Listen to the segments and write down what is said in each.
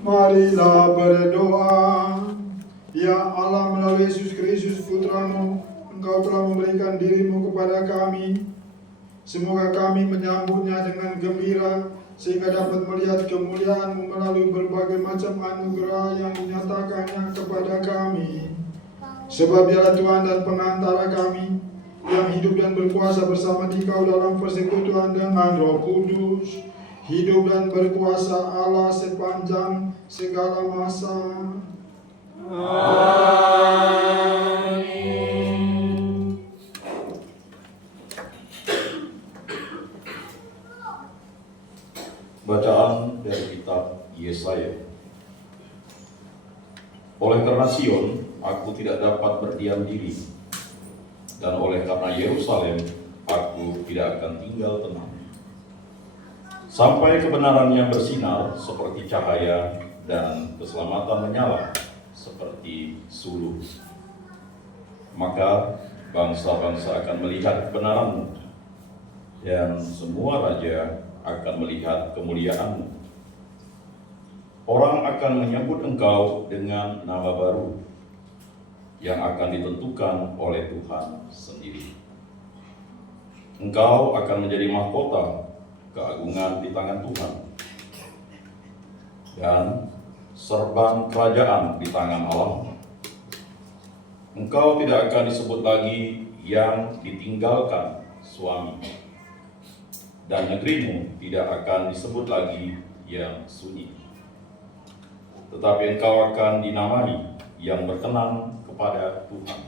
Marilah berdoa. Ya Allah, melalui Yesus Kristus Putramu, Engkau telah memberikan dirimu kepada kami. Semoga kami menyambutnya dengan gembira, sehingga dapat melihat kemuliaan-Mu melalui berbagai macam anugerah yang dinyatakannya kepada kami. Sebab Dialah Tuhan dan pengantara kami, yang hidup dan berkuasa bersama Dikau dalam persekutuan dengan Roh Kudus, hidup dan berkuasa Allah sepanjang segala masa. Amin. Bacaan dari kitab Yesaya. Oleh karena Sion, aku tidak dapat berdiam diri, dan oleh karena Yerusalem, aku tidak akan tinggal tenang. Sampai kebenarannya bersinar seperti cahaya dan keselamatan menyala seperti suluh. Maka bangsa-bangsa akan melihat kebenaran-Mu, dan semua raja akan melihat kemuliaan-Mu. Orang akan menyebut Engkau dengan nama baru yang akan ditentukan oleh Tuhan sendiri. Engkau akan menjadi mahkota keagungan di tangan Tuhan, dan serban kerajaan di tangan Allah. Engkau tidak akan disebut lagi yang ditinggalkan suami, dan negerimu tidak akan disebut lagi yang sunyi. Tetapi engkau akan dinamai yang berkenan kepada Tuhan,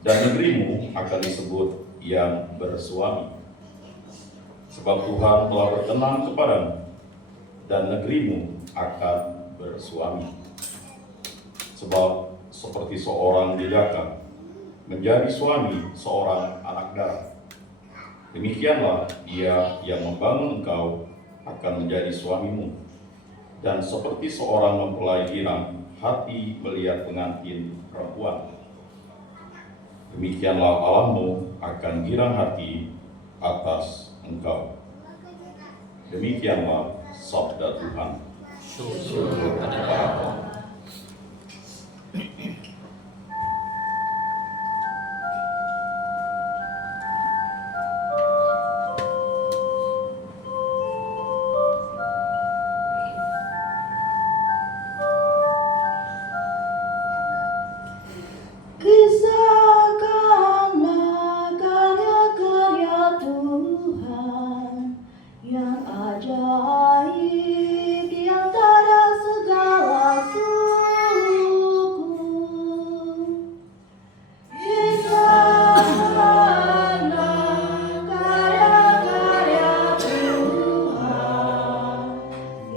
dan negerimu akan disebut yang bersuami. Sebab Tuhan telah berkenan kepadamu, dan negerimu akan bersuami. Sebab seperti seorang jejaka menjadi suami seorang anak darah, demikianlah dia yang membangun engkau akan menjadi suamimu. Dan seperti seorang mempelai girang hati melihat pengantin perempuan, demikianlah Allahmu akan girang hati atas engkau. Demikianlah sabda Tuhan. Syukur kepada Allah. Kisahkanlah karya-karya Tuhan yang ajaib di antara segala suku. Kisahkanlah karya-karya Tuhan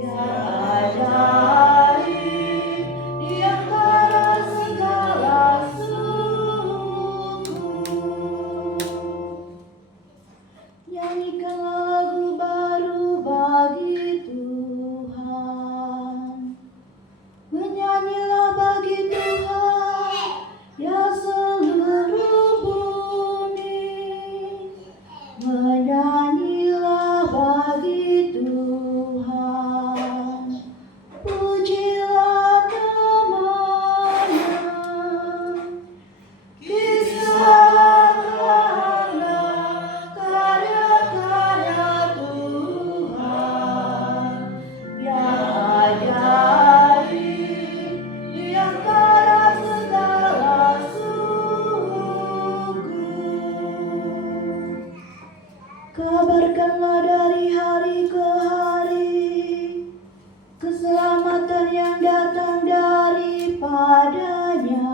yang ajaib di antara segala suku. Nyanyikanlah lagu baru bagi Tuhan. Menyanyilah bagi Tuhan, ya seluruh bumi. Menyanyilah bagi Tuhan, pujilah nama-Nya. Kisahkanlah karya-karya Tuhan yang ajaib di antara segala suku. Kabarkanlah dari hari ke hari keselamatan yang datang daripadanya.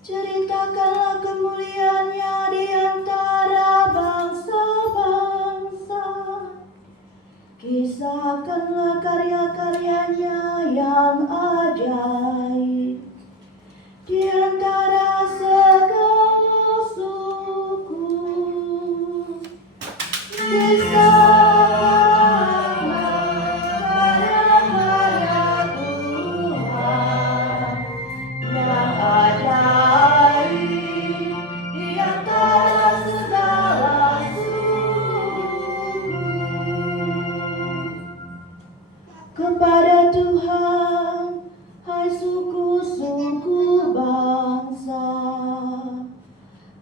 Ceritakanlah kemuliaan-Nya di antara bangsa-bangsa. Kisahkanlah karya-karyanya yang ajaib di antara segala suku. Kisahkanlah karya-karya Tuhan yang ajaib di antara segala suku. kepada Tuhan, hai suku-suku bangsa.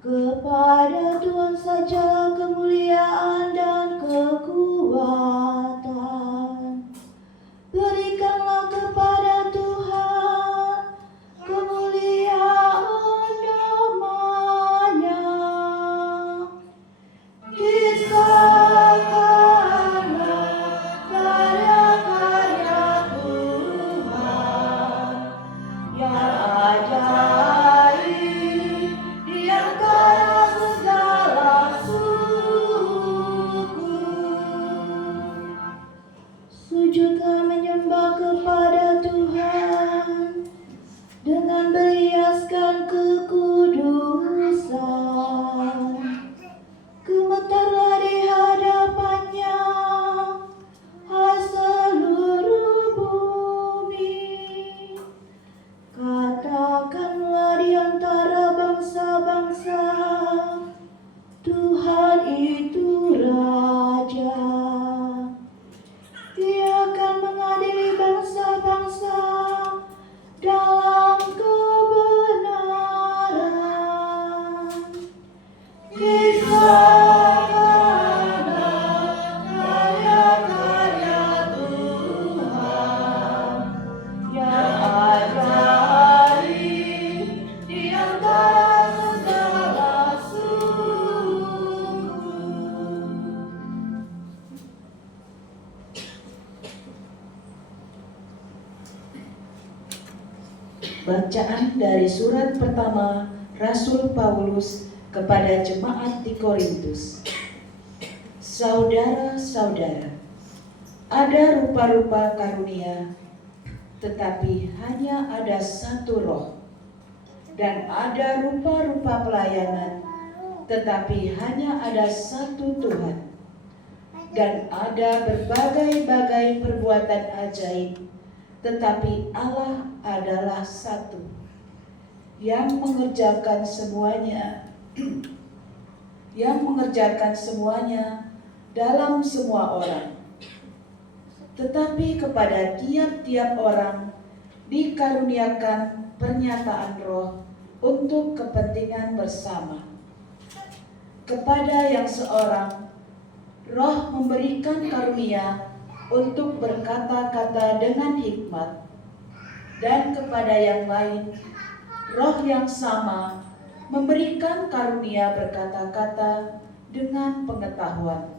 Kepada Tuhan saja kemuliaan dan kekuatan. Berikanlah kepada Tuhan kemuliaan namanya. Kisahkanlah karya-karya Tuhan yang ajaib di antara segala suku. Sujudlah menyembah kepada Tuhan dengan berhiaskan kekudusan. Gemetarlah di hadapannya, hai seluruh bumi. Katakanlah di antara bangsa-bangsa, Tuhan itu Raja. Dia akan mengadili bangsa-bangsa dalam kebenaran. Kisahkanlah karya-karya Tuhan yang ajaib di antara segala suku. Bacaan dari surat pertama Rasul Paulus kepada jemaat di Korintus. Saudara-saudara, ada rupa-rupa karunia, tetapi hanya ada satu roh. Dan ada rupa-rupa pelayanan, tetapi hanya ada satu Tuhan. Dan ada berbagai-bagai perbuatan ajaib, tetapi Allah adalah satu, yang mengerjakan semuanya dalam semua orang. Tetapi kepada tiap-tiap orang dikaruniakan pernyataan roh untuk kepentingan bersama. Kepada yang seorang, roh memberikan karunia untuk berkata-kata dengan hikmat, dan kepada yang lain, roh yang sama memberikan karunia berkata-kata dengan pengetahuan.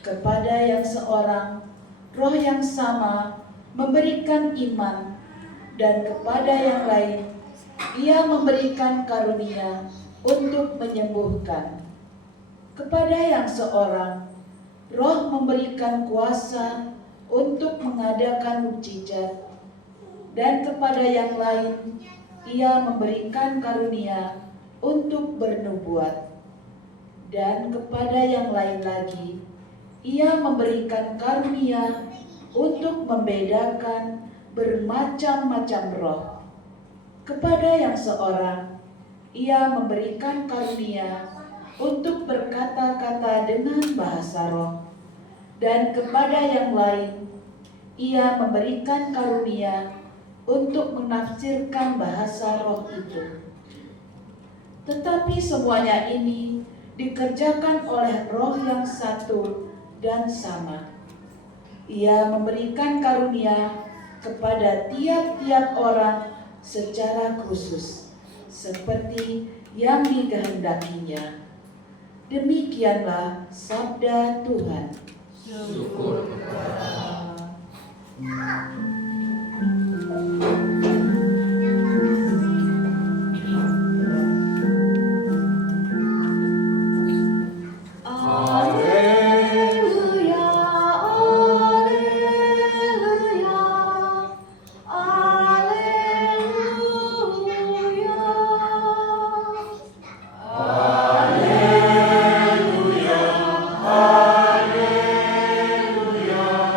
Kepada yang seorang, roh yang sama memberikan iman, dan kepada yang lain, ia memberikan karunia untuk menyembuhkan. Kepada yang seorang, roh memberikan kuasa untuk mengadakan mukjizat, dan kepada yang lain, ia memberikan karunia untuk bernubuat. Dan kepada yang lain lagi, ia memberikan karunia untuk membedakan bermacam-macam roh. Kepada yang seorang, ia memberikan karunia untuk berkata-kata dengan bahasa roh. Dan kepada yang lain, ia memberikan karunia untuk menafsirkan bahasa roh itu. Tetapi semuanya ini dikerjakan oleh roh yang satu dan sama. Ia memberikan karunia kepada tiap-tiap orang secara khusus, seperti yang dikehendakinya. Demikianlah sabda Tuhan. Syukur kepada Alleluia, alleluia, alleluia.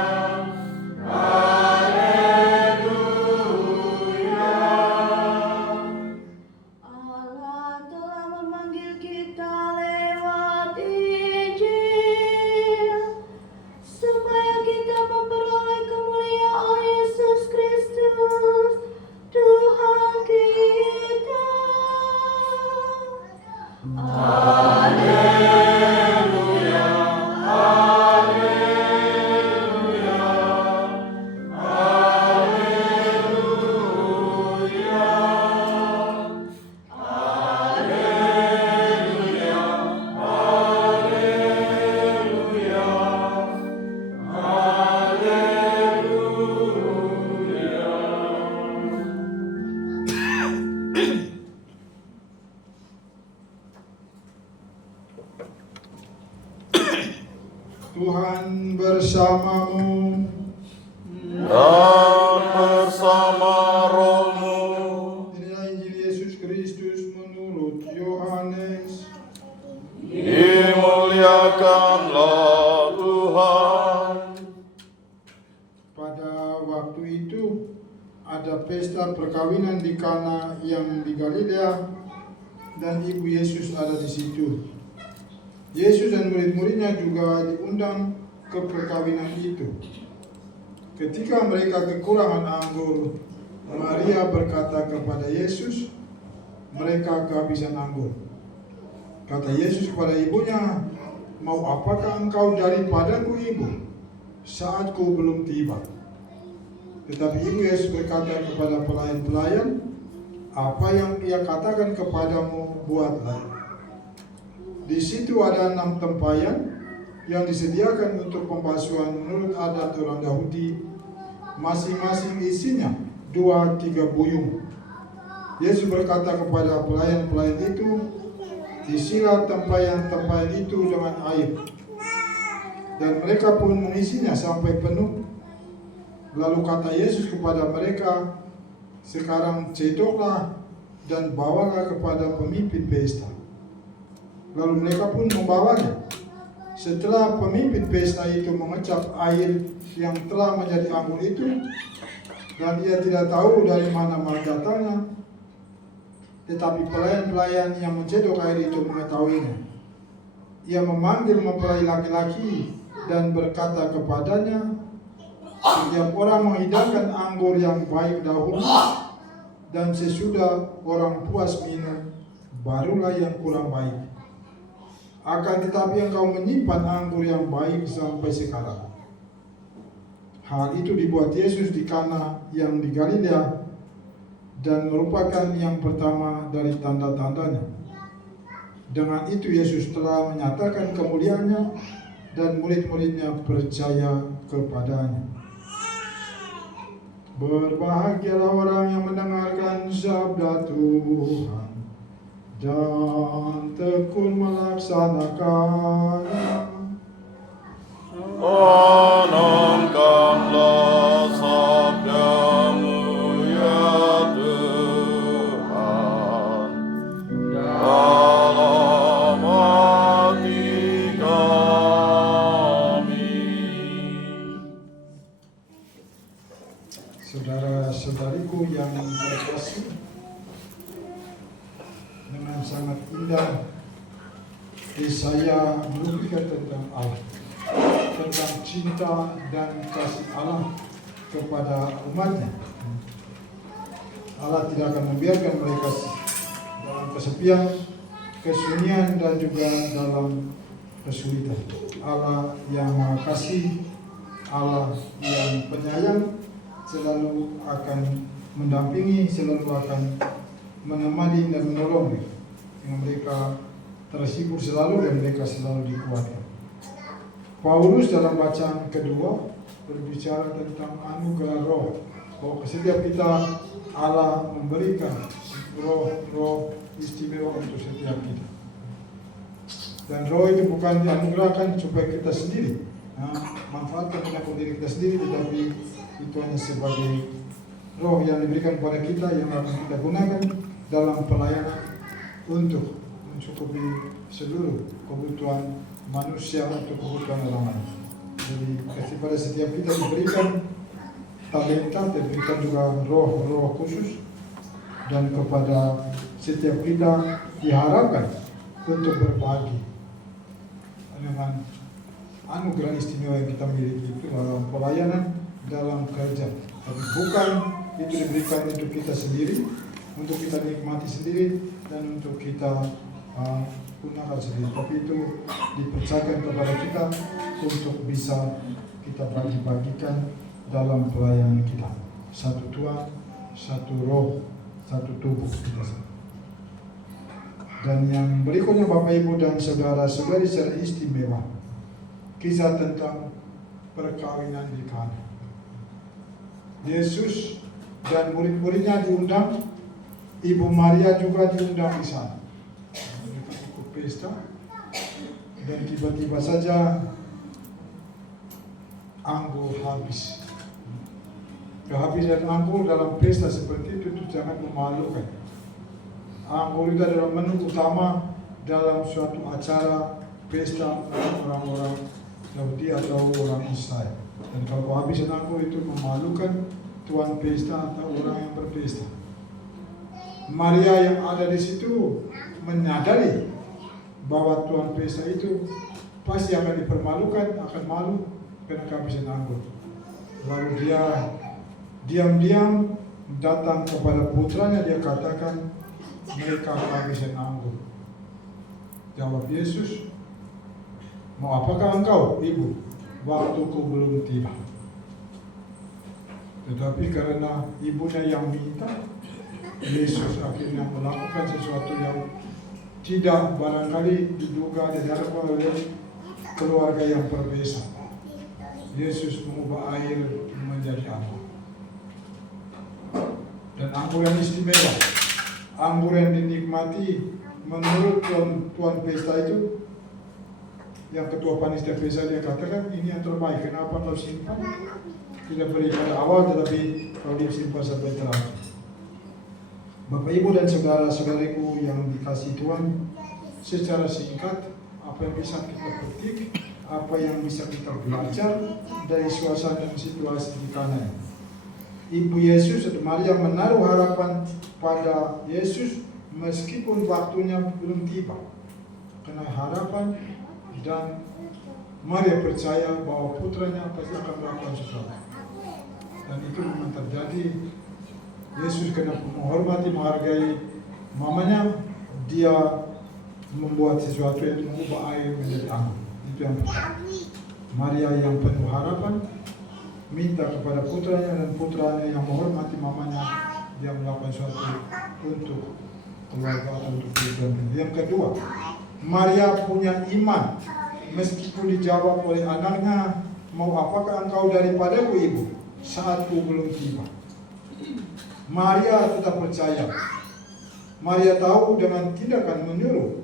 Pada waktu itu ada pesta perkawinan di Kana yang di Galilea dan ibu Yesus ada di situ. Yesus dan murid-muridnya juga diundang ke perkawinan itu. Ketika mereka kekurangan anggur, Maria berkata kepada Yesus, mereka kehabisan anggur. Kata Yesus kepada ibunya, mau apakah engkau daripadaku, ibu? Saatku belum tiba. Tetapi ibu Yesus berkata kepada pelayan-pelayan, apa yang ia katakan kepadamu, buatlah. Di situ ada 6 tempayan yang disediakan untuk pembasuhan menurut adat orang Yahudi, masing-masing isinya 2-3 buyung. Yesus berkata kepada pelayan-pelayan itu, isilah tempayan-tempayan itu dengan air. Dan mereka pun mengisinya sampai penuh. Lalu kata Yesus kepada mereka, sekarang cedoklah dan bawalah kepada pemimpin pesta. Lalu mereka pun membawanya. Setelah pemimpin pesta itu mengecap air yang telah menjadi anggur itu, dan ia tidak tahu dari mana datangnya, tetapi pelayan-pelayan yang mencedok air itu mengetahuinya. Ia memanggil mempelai laki-laki dan berkata kepadanya, setiap orang menghidangkan anggur yang baik dahulu, dan sesudah orang puas minum, barulah yang kurang baik. Akan tetapi engkau menyimpan anggur yang baik sampai sekarang. Hal itu dibuat Yesus di Kana yang di Galilea, dan merupakan yang pertama dari tanda-tandanya. Dengan itu Yesus telah menyatakan kemuliaannya, dan murid-muridnya percaya kepadanya. Berbahagialah orang yang mendengarkan sabda Tuhan dan tekun melaksanakannya. Tanamkanlah sabda-Mu ya Tuhan dalam hati kami. Saudara-saudariku yang terkasih, dengan sangat indah Yesaya melukiskan tentang Allah, tentang cinta dan kasih Allah kepada umatnya. Allah tidak akan membiarkan mereka dalam kesepian, kesunyian, dan juga dalam kesulitan. Allah yang Maha Kasih, Allah yang penyayang, selalu akan mendampingi, selalu akan menemani dan menolong, yang mereka terhibur selalu dan mereka selalu dikuatkan. Paulus dalam bacaan kedua berbicara tentang anugerah roh, bahwa setiap kita Allah memberikan roh istimewa untuk setiap kita. Dan roh itu bukan dianugerahkan supaya kita sendiri manfaatkan untuk diri kita sendiri, tetapi itu hanya sebagai roh yang diberikan kepada kita, yang harus kita gunakan dalam pelayanan untuk mencukupi seluruh kebutuhan manusia untuk kebutuhan orang lain. Jadi kepada setiap kita diberikan talenta, diberikan juga roh khusus, dan kepada setiap kita diharapkan untuk berbagi dengan anugerah istimewa yang kita miliki itu dalam pelayanan, dalam kerja. Tapi bukan itu diberikan untuk kita sendiri, untuk kita nikmati sendiri, dan untuk kita gunakan sendiri. Tapi itu dipercayakan kepada kita untuk bisa kita bagi-bagikan dalam pelayanan kita. Satu Tuhan, satu roh, satu tubuh kita. Dan yang berikutnya Bapak Ibu dan saudara-saudari secara istimewa, kisah tentang perkawinan di Kana. Yesus dan murid-muridnya diundang, Ibu Maria juga diundang di sana. Mereka ikut pesta, dan tiba-tiba saja anggur habis. Kehabisan anggur dalam pesta seperti itu sangat memalukan. Anggur itu adalah menu utama dalam suatu acara pesta orang-orang Yahudi atau orang Israel. Dan kalau kehabisan anggur itu memalukan tuan pesta atau orang yang berpesta. Maria yang ada di situ menyadari bahwa tuan pesta itu pasti akan dipermalukan, akan malu karena kehabisan anggur. Lalu dia diam-diam datang kepada putranya, dia katakan, mereka kehabisan anggur. Jawab Yesus, mau apakah engkau, ibu? Waktuku belum tiba. Tetapi karena ibunya yang minta, Yesus akhirnya melakukan sesuatu yang tidak barangkali diduga dan diharapkan oleh keluarga yang berbeza. Yesus mengubah air menjadi anggur. Dan anggur yang istimewa, anggur yang dinikmati menurut tuan pesta itu, yang ketua panitia pesta dia katakan ini yang terbaik. Kenapa kau simpan? Tidak beri pada awal, tetapi kau disimpan sampai terakhir. Bapak Ibu dan saudara-saudariku yang dikasihi Tuhan, secara singkat apa yang bisa kita petik, apa yang bisa kita belajar dari suasana dan situasi di Kana. Ibu Yesus atau Maria menaruh harapan pada Yesus meskipun waktunya belum tiba. Karena harapan dan Maria percaya bahwa putranya pasti akan melakukan sesuatu. Dan itu memang terjadi. Yesus kena menghormati, menghargai mamanya, dia membuat sesuatu yang mengubah air menjadi anggur. Itu yang pertama. Maria yang penuh harapan minta kepada putranya, dan putranya yang menghormati mamanya, dia melakukan sesuatu untuk keluarga atau untuk kehidupan. Yang kedua, Maria punya iman meskipun dijawab oleh anaknya, mau apakah engkau daripadaku ibu, saatku belum tiba. Maria tetap percaya. Maria tahu dengan tindakan menyuruh,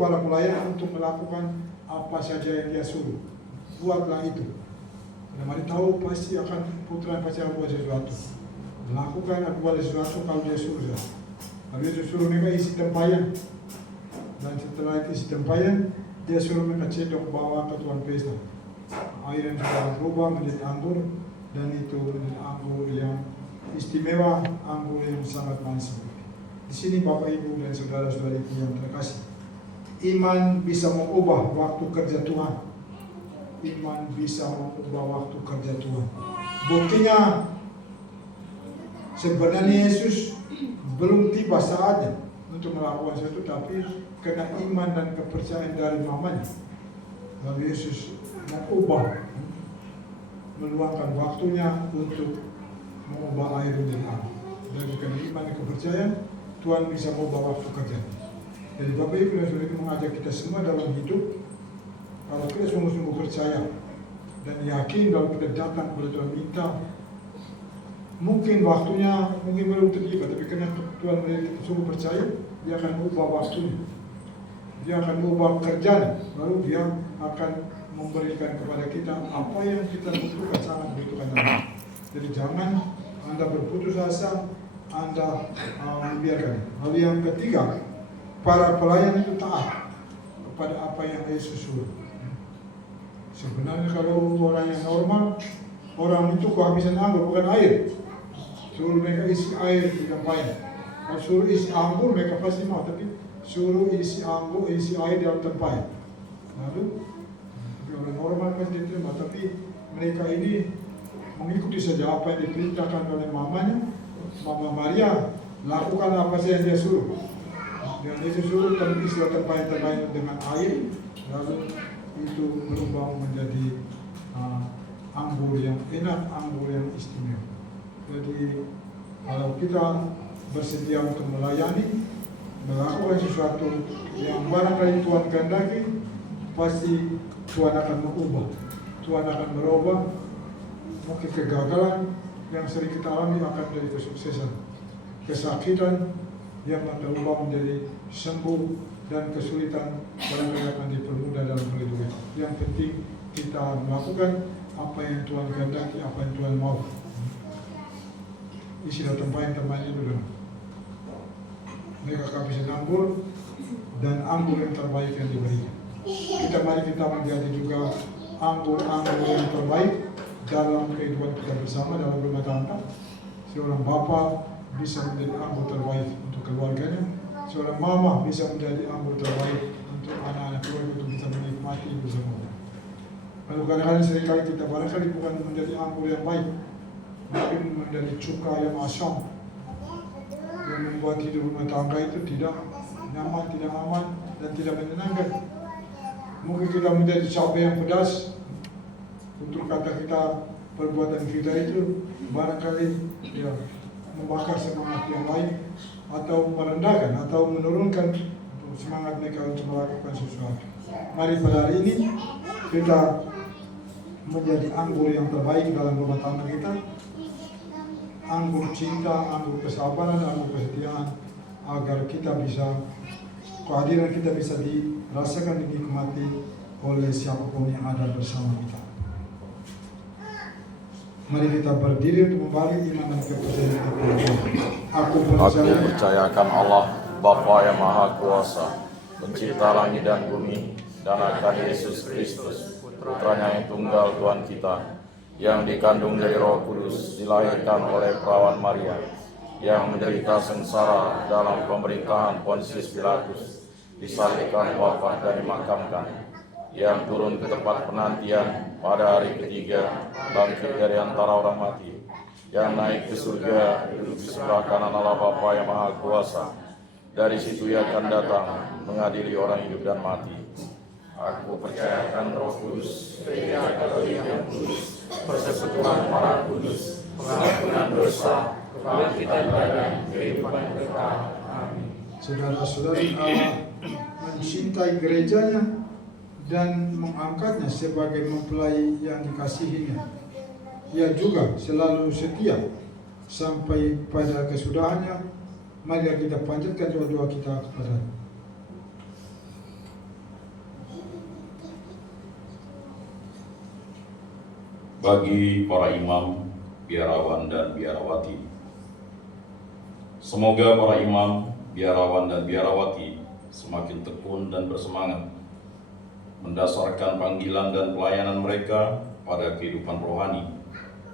para pelayan untuk melakukan apa saja yang dia suruh. Buatlah itu. Karena Maria tahu pasti akan putra pasti akan buat sesuatu. Melakukan atau buat sesuatu kalau dia suruh. Kalau dia suruh mereka isi tempayan. Dan setelah itu isi tempayan, dia suruh mereka cedok bawa ke tuan pesta. Air yang sudah berubah menjadi anggur, dan itu menjadi anggur yang istimewa, anggur yang sangat manis. Di sini Bapak Ibu dan saudara-saudariku yang terkasih, iman bisa mengubah waktu kerja Tuhan. Iman bisa mengubah waktu kerja Tuhan. Buktinya sebenarnya Yesus belum tiba saatnya untuk melakukan sesuatu, tapi karena iman dan kepercayaan dari mamanya, lalu Yesus mengubah, meluangkan waktunya untuk mengubah air menjadi anggur. Dan karena iman dan kepercayaan, Tuhan bisa mengubah waktu kerja. Jadi Bapak Ibu dan Saudara mengajak kita semua dalam hidup, kalau kita sungguh-sungguh percaya dan yakin, kalau kita datang kepada Tuhan minta, mungkin waktunya mungkin belum tiba, tapi karena Tuhan kita sungguh percaya, dia akan mengubah waktunya, dia akan mengubah kerjaan, lalu dia akan memberikan kepada kita apa yang kita butuhkan, sangat butuhkan. Jadi jangan Anda berputus asa, Anda membiarkan. Lalu yang ketiga, para pelayan itu taat kepada apa yang Yesus suruh. Sebenarnya kalau orang yang normal, orang itu kehabisan anggur bukan air, suruh mereka isi air di tempayan. Kalau suruh isi anggur mereka pasti mau, tapi suruh isi anggur, isi air di dalam tempayan. Lalu orang normal pasti diterima, tapi mereka ini mengikuti saja apa yang diperintahkan oleh mamanya, Mama Maria, lakukan apa saja yang dia suruh. Dan Yesus suruh isi tempayan dengan air, lalu itu berubah menjadi anggur yang enak, anggur yang istimewa. Jadi kalau kita bersedia untuk melayani, melakukan sesuatu yang barangkali Tuhan kehendaki, pasti Tuhan akan mengubah, Tuhan akan merubah. Mungkin kegagalan yang sering kita alami akan menjadi kesuksesan, kesakitan yang akan berubah menjadi sembuh, dan kesulitan barangkali akan dipermudah dalam kehidupan. Yang penting kita melakukan apa yang Tuhan kehendaki, apa yang Tuhan mau. Isi tempayan itu dulu. Mereka kehabisan anggur, dan anggur yang terbaik yang diberikan. Mari kita menjadi juga anggur yang terbaik dalam kehidupan kita bersama dalam rumah tangga. Seorang bapa bisa menjadi anggur terbaik untuk keluarganya. Seorang mama bisa menjadi anggur terbaik untuk anak-anak keluarga untuk bisa menikmati bersama. Lalu kadang-kadang seringkali kita barangkali bukan menjadi anggur yang baik, mungkin menjadi cuka yang asam yang membuat hidup rumah tangga itu tidak nyaman, tidak aman, dan tidak menyenangkan. Mungkin kita menjadi cabai yang pedas untuk kata kita, perbuatan kita itu barangkali ya membakar semangat yang lain atau merendahkan atau menurunkan semangat mereka untuk melakukan sesuatu. Mari pada hari ini kita menjadi anggur yang terbaik dalam rumah tangga kita. Anggur cinta, anggur kesabaran, anggur kesetiaan, agar kita bisa, kehadiran kita bisa dirasakan, dinikmati oleh siapapun yang ada bersama kita. Mari kita berdiri untuk membalik iman dan kepercayaan kita. Aku percayakan Allah, Bapa yang Maha Kuasa, pencipta langit dan bumi, dan akan Yesus Kristus, putranya yang tunggal Tuhan kita, yang dikandung dari Roh Kudus, dilahirkan oleh perawan Maria, yang menderita sengsara dalam pemerintahan Pontius Pilatus, disalibkan, wafat dan dimakamkan, yang turun ke tempat penantian pada hari ketiga, bangkit dari antara orang mati, yang naik ke surga, duduk di sebelah kanan Allah Bapa yang Maha Kuasa. Dari situ Ia akan datang mengadili orang hidup dan mati. Aku percayakan Roh Kudus, Gereja Katolik yang kudus, persekutuan para kudus, pengampunan dosa, kebangkitan badan, kehidupan kekal. Amin. Saudara-saudari, Allah mencintai gerejanya dan mengangkatnya sebagai mempelai yang dikasihinya. Ia juga selalu setia sampai pada kesudahannya. Mari kita panjatkan doa-doa kita kepada-Nya. Bagi para imam, biarawan dan biarawati, semoga para imam, biarawan dan biarawati semakin tekun dan bersemangat mendasarkan panggilan dan pelayanan mereka pada kehidupan rohani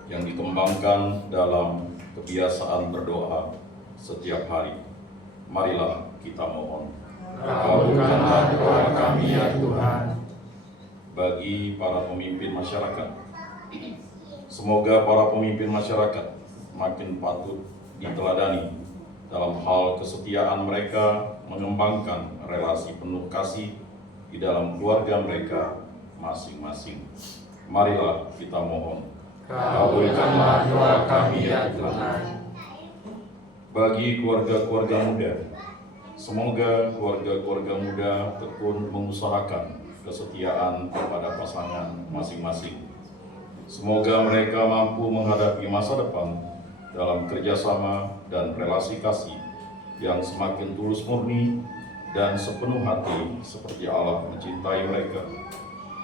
yang dikembangkan dalam kebiasaan berdoa setiap hari. Marilah kita mohon. Kabulkanlah doa kami ya Tuhan. Bagi para pemimpin masyarakat, semoga para pemimpin masyarakat makin patut diteladani dalam hal kesetiaan mereka mengembangkan relasi penuh kasih di dalam keluarga mereka masing-masing. Marilah kita mohon. Kabulkanlah doa kami ya Tuhan. Bagi keluarga-keluarga muda, semoga keluarga-keluarga muda tekun mengusahakan kesetiaan kepada pasangan masing-masing. Semoga mereka mampu menghadapi masa depan dalam kerjasama dan relasi kasih yang semakin tulus murni dan sepenuh hati seperti Allah mencintai mereka.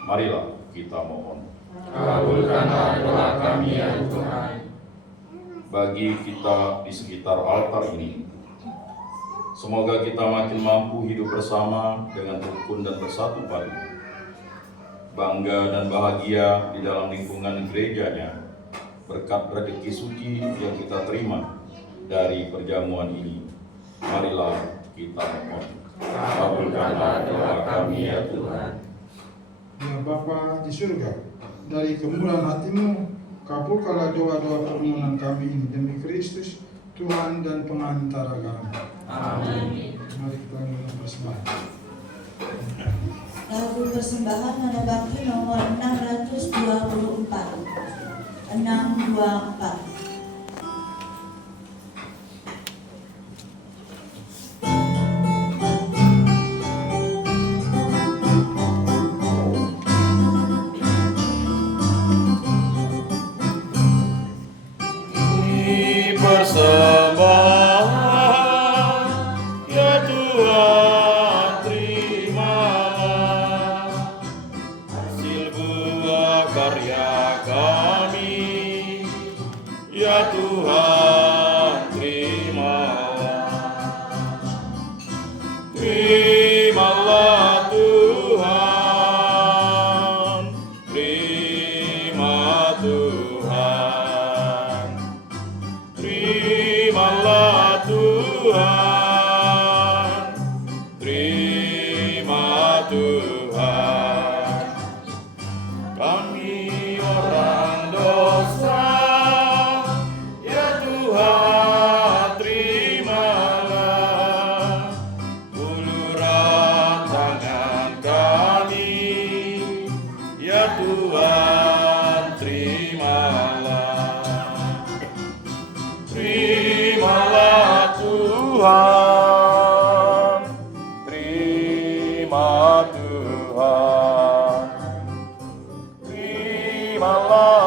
Marilah kita mohon. Kabulkanlah doa kami ya Tuhan. Bagi kita di sekitar altar ini, semoga kita makin mampu hidup bersama dengan rukun dan bersatu padu, bangga dan bahagia di dalam lingkungan gerejanya, berkat rezeki suci yang kita terima dari perjamuan ini. Marilah kita mohon. Kabulkanlah doa kami ya Tuhan. Ya Bapa di surga, dari kemurahan hati-Mu, kabulkanlah doa-doa permohonan kami ini demi Kristus, Tuhan dan pengantara kami. Amin. Mari kita mengucapkan persembahan. Lagu persembahan nada bakti nomor 624. 624. Persembahan ya Tuhan, terimalah hasil buah karya kami. Ya Tuhan, terimalah. Terimalah Tuhan, terimalah. terima Tuhan. Terimalah